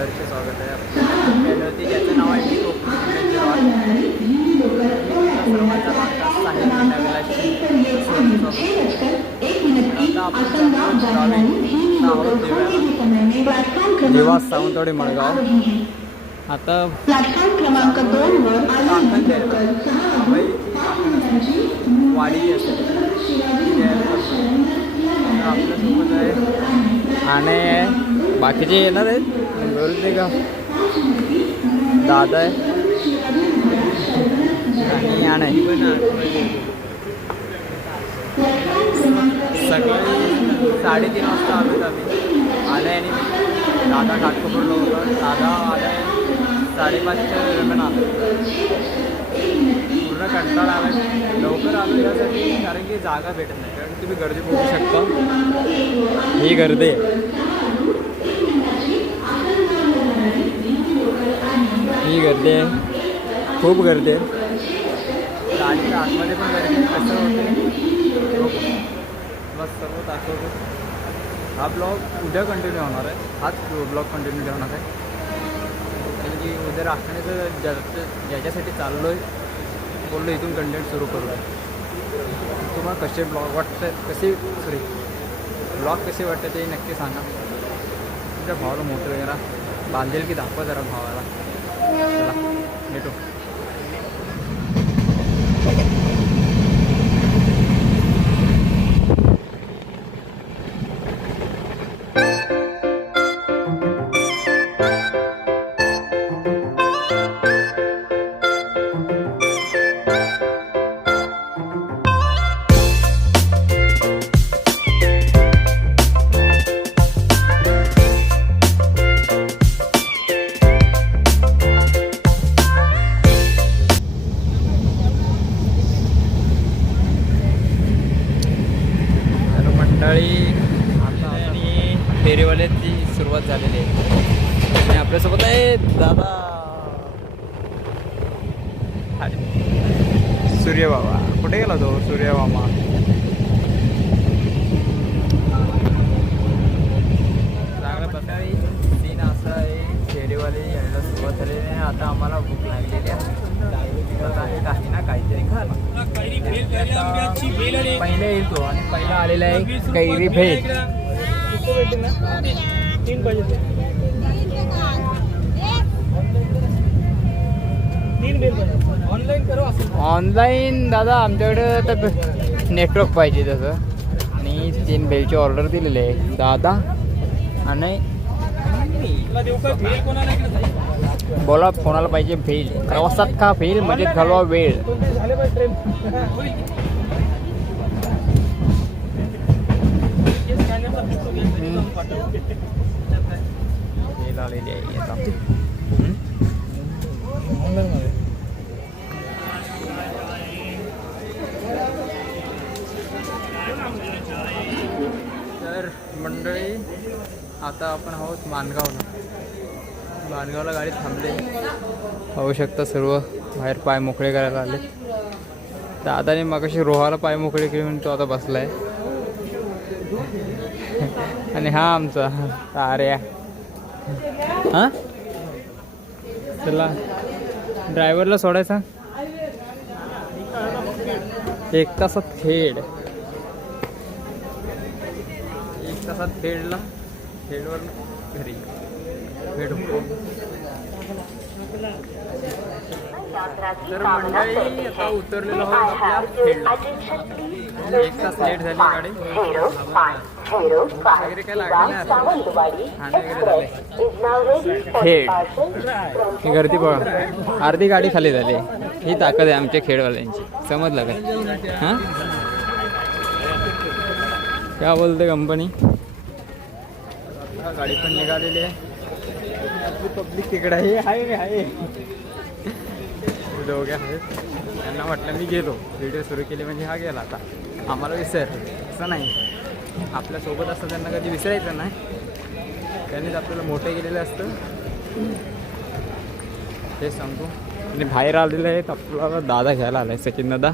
सहर्ष स्वागत आहे आपल्या ज्याचं नाव आहे निवास सावंतवाडी मडगाव आता प्लॅटफॉर्म क्रमांक दोन वर वाडी आणि बाकीचे येणार आहेत? बरोबर का दादा आहे आणि आणि सकाळी साडेतीन वाजता आलो आम्ही आले आणि दादा घाटकोपरला होता दादा आलाय साडेपाचच्या दरम्यान आलो पूर्ण कंटाळा आला लवकर आलो यासाठी कारण की जागा भेटत नाही कारण तुम्ही गर्दी बघू शकता ही गर्दी ही गर्दी आहे. खूप गर्दी आहे. गाडीच्या आतमध्ये पण गर्दी कसं होते बस सर्व दाखवतो. हा ब्लॉग उद्या कंटिन्यू होणार आहे. हाच ब्लॉग कंटिन्यू ठेवणार आहे. कारण की उद्या राखण्याचं ज्या ज्याच्यासाठी चाललो आहे बोललो इथून कंटेंट सुरू करू तुम्हाला कसे ब्लॉग वाटतं कसे सॉरी ब्लॉग कसे वाटतं ते नक्की सांगा. तुमच्या भावाला मोठं वगैरे बांधेल की दाखवा जरा भावाला. चला भेटू आलेला आहे. कैरी भेट ऑनलाईन दादा आमच्याकडे तर नेटवर्क पाहिजे तसं. आणि तीन बेलची ऑर्डर दिलेली आहे. दादा आणि बोला कोणाला पाहिजे भेल प्रवासात का भेल म्हणजे घालवा वेळ. हे झाले आहे आता तर मंडळी आता आपण आहोत मानगावला. मानगावला गाडी थांबली. पाहू शकता सर्व बाहेर पाय मोकळे करायला आले दादाने मग रोहाला पाय मोकळे केले म्हणून तो आता बसलाय. आणि हा आमचा ताऱ्या हा? चला. ड्रायव्हरला सोडायचा? एक तासात खेड एक तासात खेडला खेडवर घरी. भेटू तर मंडळी आता उतरलेलो आहोत आपल्या खेडला एक तास लेट झाली गाडी. वगैरे काय लागलं नाही वगैरे झालंय. खेड ही गर्दी बघा. अर्धी गाडी खाली झाली. ही ताकद आहे आमच्या खेडवाल्यांची समजलं काय हां? काय बोलते कंपनी गाडी पण निघालेली आहे. पब्लिक तिकडे आहे. आहे रे वगैरे आहेत. त्यांना वाटलं मी गेलो. व्हिडिओ सुरू केली म्हणजे हा गेला आता. आम्हाला विसर. असं नाही. आपल्यासोबत असतं त्यांना कधी विसरायचं नाही. त्यांनीच आपल्याला मोठं गेलेलं असतं. ते सांगतो आणि बाहेर आलेलं आहेत. आपल्याला दादा घ्यायला आलाय. सचिन दादा.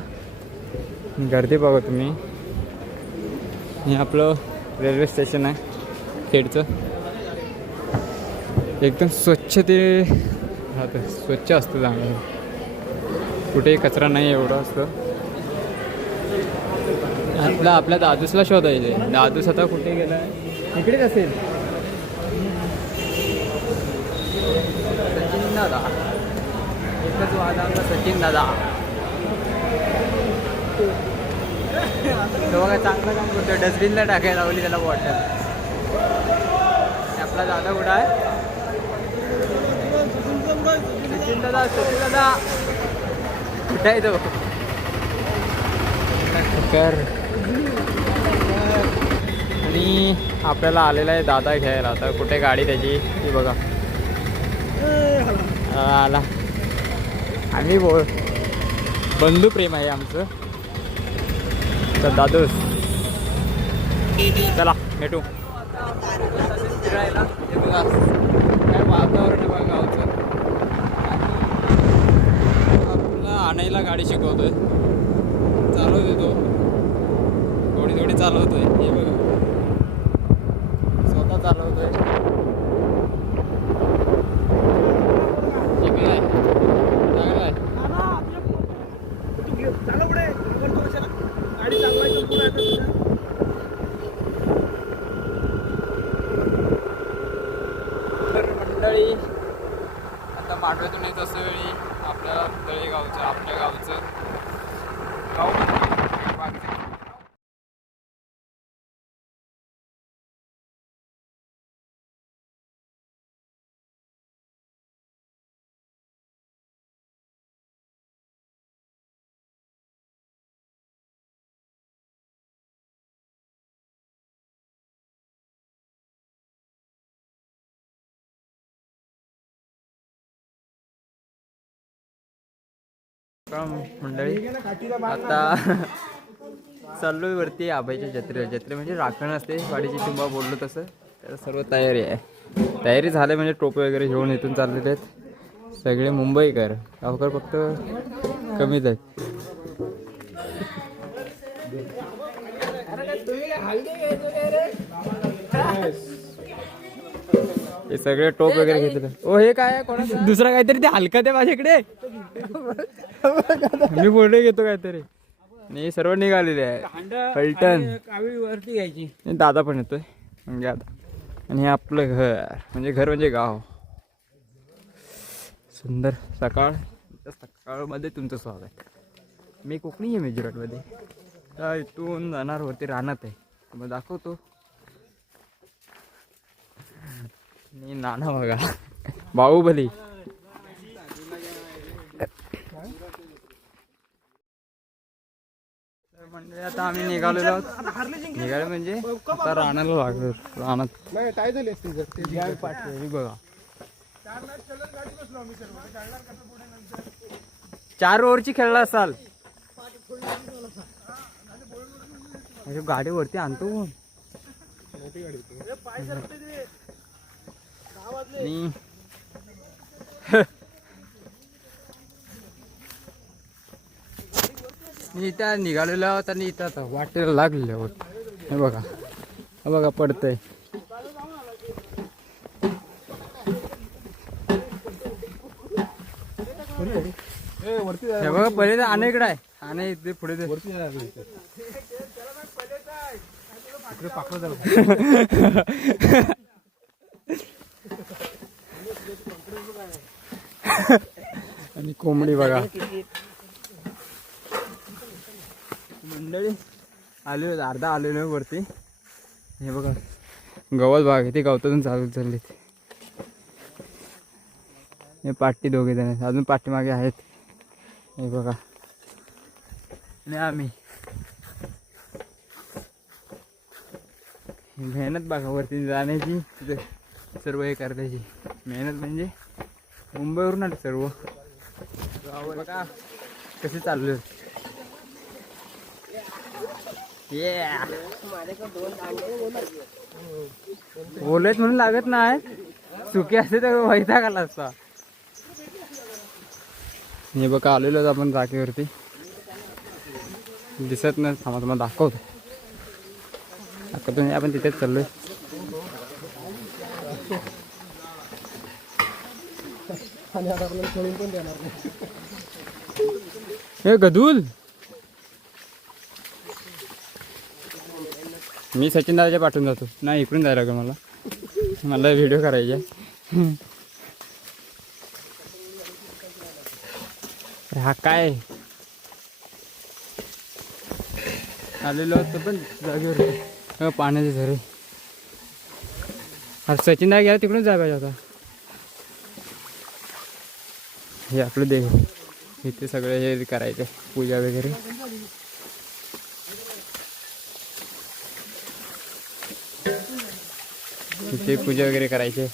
गर्दी बघा तुम्ही. हे आपलं रेल्वे स्टेशन आहे. खेडचं. एकदम स्वच्छ ते राहतं स्वच्छ असतं चांगलं. कुठेही कचरा नाही एवढं असतं. आपला आपल्या दादूसला शोधायचे दादूस आता कुठे गेला इकडेच असेल. सचिन दादा. एकच वादा सचिन दादा. तो बघा चांगलं काम करतो डस्टबिनला टाकायला लावली त्याला बॉटल आपला दादा कुठं आहे? सचिन दादा सचिन दादा. कुठे आहे तो? कर. आणि आपल्याला आलेला आहे दादा घ्यायला. आता कुठे गाडी त्याची? ती बघा. आला. आम्ही बोल बंधू प्रेम आहे आमचं. तर दादू. चला भेटू फिरायला हे बघा काय वातावरण आहे बघा गावचं आपला गाडी शिकवतोय. चालवतोय तो. थोडी थोडी चालवतोय हे बघा. स्वतः चालवतोय शिकलाय चांगलाय तर मंडळी आता मांडव्यातून येत असं वेळी आपल्याला तळेगावचं आपल्या गावचं गाव म्हणजे वाघजे. का मंडळी. आता चाललोय वरती आबाईच्या जत्रेला. जत्रे म्हणजे राखण असते. वाडीची तुम्हाला बोललो तसं. तर सर्व तयारी आहे. तयारी झाली म्हणजे टोपे वगैरे घेऊन इथून चाललेले आहेत. सगळे मुंबईकर. गावकर फक्त कमीच आहेत. हे सगळे टोप वगैरे घेतले ओ हे काय कोणा दुसरा काहीतरी ते हलकत आहे माझ्याकडे. मी पुढे घेतो काहीतरी. आणि हे सर्व निघालेले आहे फलटण. कावी वरती घ्यायची. दादा पण येतोय. म्हणजे आता. आणि हे आपलं घर म्हणजे घर म्हणजे गाव. सुंदर सकाळ. त्या सकाळमध्ये तुमचं स्वागत. मी कोकणी आहे मेजुराटमध्ये तर इथून जाणार वरती राहणार आहे. मग दाखवतो. आणि नाना बघा. बाहुबली. आता आम्ही निघालेलो आहोत. निघाले म्हणजे आता राहण्याला लागलो. राहण्यात काय झाली असतील पाठवली बघा. चार ओव्हरची खेळला असाल. म्हणजे अरे गाडी वरती आणतो कोण? आणि मी इथं निघालेलो आहोत आणि इथं आता वाटेला लागलेले आहोत हे बघा. हे बघा पडतंय. हे बघा पहिले तर आणे इकडे आहे. आणे इथे पुढे आणि कोंबडी बघा. मंडळी आलेलो अर्धा आलेलो वरती. हे बघा गवत बाग ते गवतातून चालू चालले हे पाठी दोघे जण अजून पाठीमागे आहेत. हे बघा. आणि आम्ही. मेहनत बघा वरती जाण्याची सर्व हे करायची मेहनत म्हणजे मुंबईवरून आले सर्व. बघा कसे आहे Yeah. म्हणून लागत नाही. सुके असते तर वैताग आला असता. हे बघा आलेलो आपण जागेवरती. दिसत नाही. थांबा तुम्हाला दाखवतो. दाखवतो नाही आपण तिथेच चाललोय. हे गदूल. मी सचिन दादाच्या पाठवून जातो. नाही इकडून जायला लागेल मला. मला व्हिडिओ करायचे आहे. हा काय? आलेलो होतं पण जागेवर. हो, पाण्याचे झरे. अरे सचिन दादा गेला तिकडून जाय पाहिजे होता. हे आपलं देव. इथे सगळे हे करायचे पूजा वगैरे. इथे पूजा वगैरे करायचे.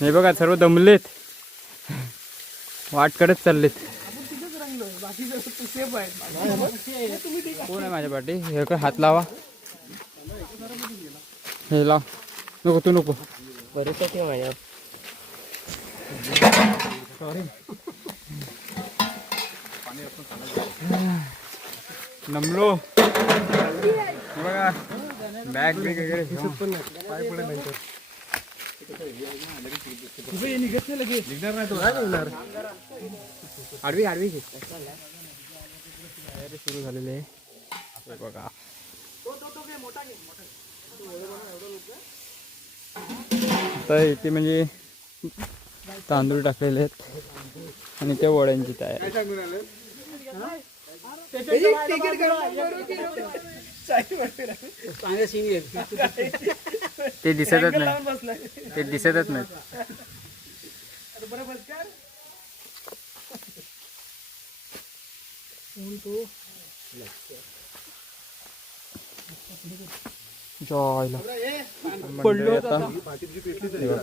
हे बघा सर्व दमलेत. वाट करत चाललेत. कोण आहे माझ्या पाठी? हे काय हात लावा. हे लाव. नको तू नको. बरेच माझ्या. नमलो. बघा. बॅग बिग वगैरे घेऊन. पाय पडेल नंतर तुझं निघत नाही लगेच. निघणार नाही तो. काय निघणार. आडवी आडवी घे. तयारी सुरू झालेली. आहे हे बघा. आता इथे म्हणजे तांदूळ टाकलेले आहेत. आणि त्या वड्यांची तयारी. ते दिसतच नाही. ते दिसतच नाही. जॉयला पडलो आता.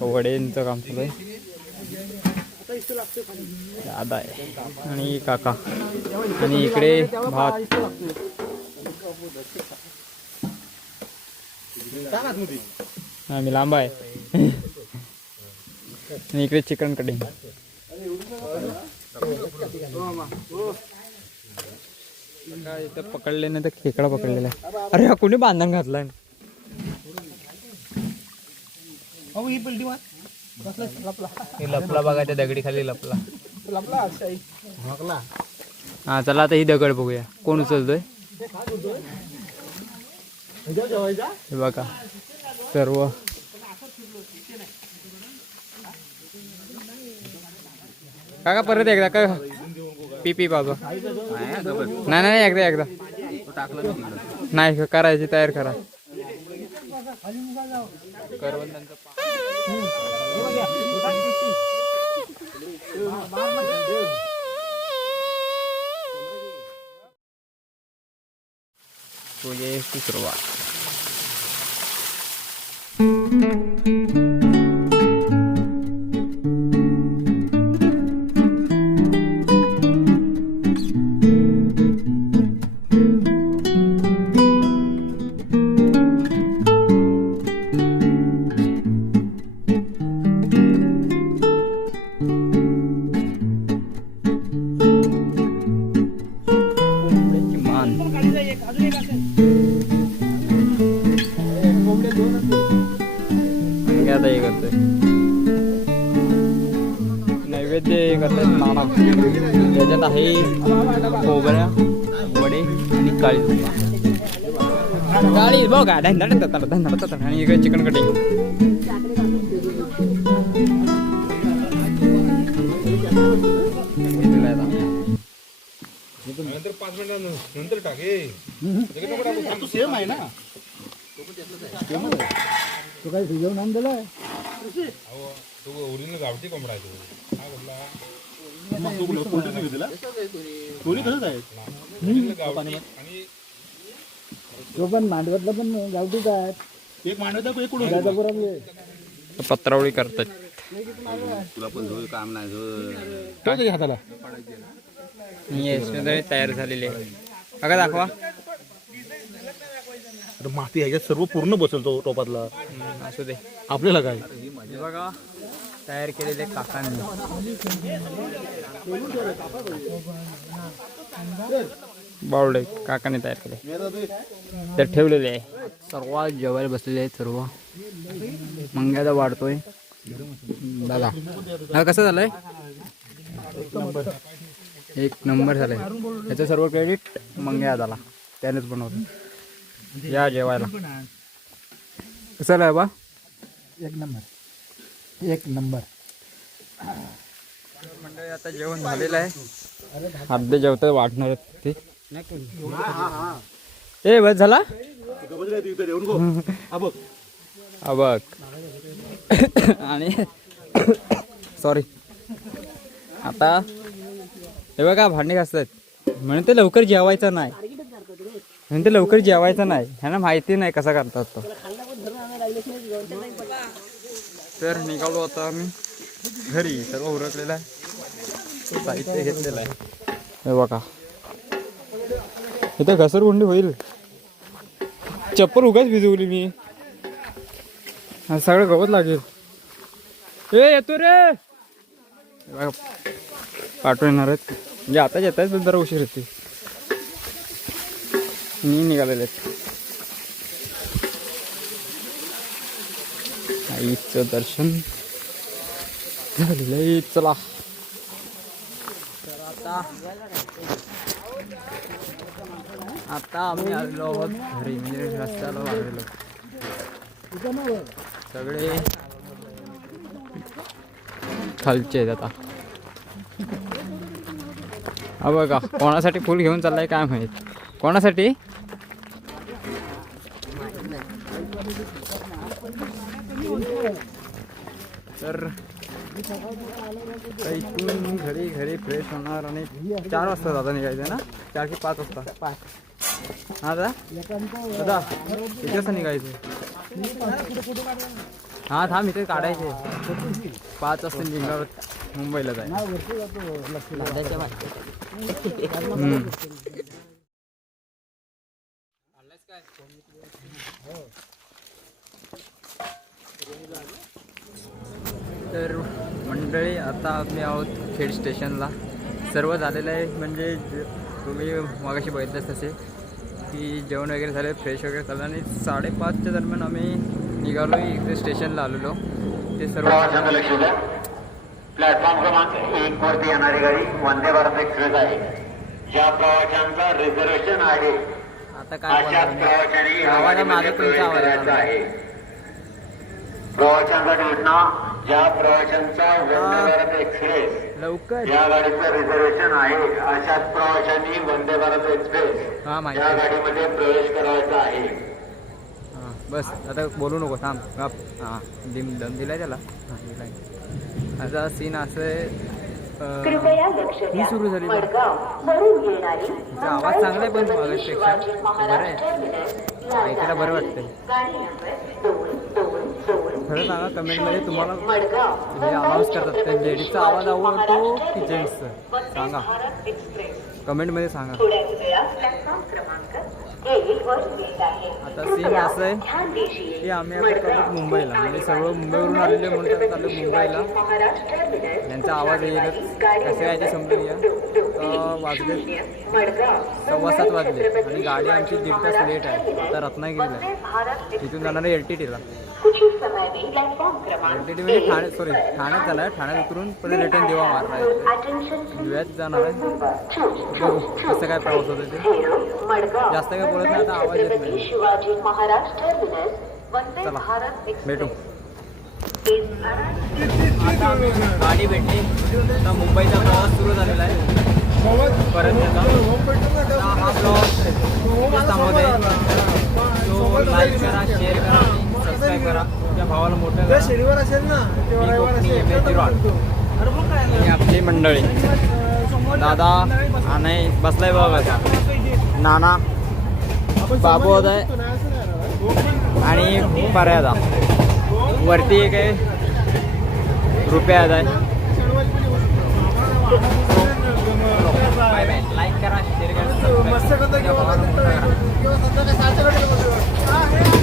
वड्यांचं काम चालू आहे. दादा आहे. आणि काका. आणि इकडे भात. आम्ही लांब आहे. आणि इकडे चिकन कटिंग काय इथं पकडले नाही तर खेकडा पकडलेला आहे. अरे हा कोणी बांधण घातलाय? ही लपला. लपला बघा त्या दगडी खाली लपला लपला हा चला आता ही दगड बघूया. कोण उचलतोय? हे बघा सर्व. काका परत एकदा का पी पी बाबा. नाही नाही एकदा एकदा. नाही करायची तयार करा. करवंदांचं पा- पूजेची आहे खोबऱ्या वडे आणि काळी काळी बघा धंदा धंदा आणि इकडे चिकन कटिंग सेम आहे ना तू काय भिजवून आणून दिलाय तो. पण मांडवतला पण गावठीच आहे एक मांडवता एक कुठून? पत्रावळी करतात. हाताला. तयार झालेले आहे बघा दाखवा. माती ह्याच्यात सर्व पूर्ण बसलतो टोपातला. हम्म, असू दे. आपल्याला काय? हे बघा. तयार केलेले काकांनी. बावडे काकाने तयार केले. तर ठेवलेले आहे. सर्वात जेवायला बसलेले आहेत सर्व. मंग्याचा वाढतोय. दादा हा कसं झालंय? एक नंबर झालंय. याचं सर्व क्रेडिट मंग्या दाला त्यानेच बनवलं. या जेवायला. कसं झालंय बा एक नंबर. एक नंबर. मंडळी आता जेवण झालेलं आहे. अर्धे जेवतात वाटणार आहेत ते. ए बस झाला? बघ. आणि सॉरी आता हे बघा भांडे घासतात म्हणून ते लवकर जेवायचं नाही. म्हणून ते लवकर जेवायचं नाही. ह्यांना माहिती नाही कसा करतात तो. तर निघालो आता आम्ही घरी. सर्व उरकलेलं आहे. साहित्य घेतलेलं आहे. हे बघा. इथं घसरगुंडी होईल. चप्पल उगाच भिजवली मी. सगळं गवत लागेल. ए येतो रे. हे बघा, पाठवून येणार आहेत. म्हणजे आताच येत आहेत पण जरा उशीर येते मी निघालेले आहेत. आईचं दर्शन झालेलं आहे. चला. तर आता आता आम्ही आलेलो आहोत घरी. म्हणजे रस्त्याला आलेलो सगळे खालचे आहेत आता. हा बघा कोणासाठी फुल घेऊन चाललाय काय माहीत? कोणासाठी? तर इथून घरी घरी फ्रेश होणार आणि चार वाजता दादा निघायचं ना? चार की पाच वाजता? हा दादा दादा किती वाजता निघायचं हा थांब इथे काढायचे. पाच वाजता निघणार मुंबईला जाय हम्म. तर मंडळी आता आम्ही आहोत खेड स्टेशनला. सर्व झालेलं आहे म्हणजे तुम्ही मगाशी बघितलंच तसे की जेवण वगैरे झाले फ्रेश वगैरे झालं आणि साडेपाचच्या दरम्यान आम्ही निघालो इथे स्टेशनला आलेलो. ते सर्व प्लॅटफॉर्म क्रमांक एक वरती येणारी गाडी वंदे भारत एक्सप्रेस आहे. ज्या प्रवाशांचा रिझर्वेशन आहे आता काय? प्रवाशांनी आवाज प्रवेश तुमचा आवाज. आहे. प्रवाशांचा सूचना ज्या प्रवाशांचा वंदे भारत एक्सप्रेस लवकर या गाडीचं रिझर्वेशन आहे अशाच प्रवाशांनी वंदे भारत एक्सप्रेस हा माहिती या. गाडीमध्ये प्रवेश करायचा आहे हां बस आता बोलू नको थांब गप. हां दिम दम दिलाय त्याला हां दिलाय आता सीन असं आहे अं, कृपया लक्ष ही द्या सुरू झाली बा. मडगाव वरून येणारी तिचा आवाज चांगला आहे पण छत्रपती मागासपेक्षा. शिवाजी बरं महाराज आहे. टर्मिनस या ऐकायला बरं जाणारी वाटतंय. गाडी नंबर दोन दोन खरं सांगा कमेंटमध्ये तुम्हाला जे अनाऊन्स करतात ते लेडीजचा आवाज आवडतो की जेंट्सचा? सांगा. कमेंटमध्ये सांगा. आता सीन असं आहे की आम्ही आता मुंबईला. म्हणजे सर्व मुंबईवरून आलेले म्हणून चाललो मुंबईला. यांचा आवाज येईलच. कसं आहे ते समजून घ्या. अं, वाजले सव्वा सात वाजले. आणि गाडी आमची दीड तास लेट आहे. आता रत्नागिरीला. इथून जाणार आहे एल टी टीला ठाणे सॉरी ठाण्यात झालं. आहे ठाण्यात उतरून परत रिटर्न देवा आहे. धुळ्यात जाणार आहे. बघू कसं काय प्रवास होतो ते. मडगाव. जास्त काय बोलत नाही, आता आवाज येत नाही. चला, भारत भेटू. गाडी भेटली. आता मुंबईचा प्रवास सुरू झालेला आहे. पर्यंतचा आता हा ब्लॉगमध्ये तो लाईक करा शेअर करा. सबस्क्राईब करा. तुमच्या भावाला मोठं करा. शनिवार असेल ना मी कोकणी एम ए झिरो आठ. आणि आपली मंडळी. दादा आणि बसलाय बघा. नाना बाबू होत आहे. आणि पर्यादा वरती एक आहे. रुपया आहे. लाईक करा शेअर मोठं करा. संध्याकाळी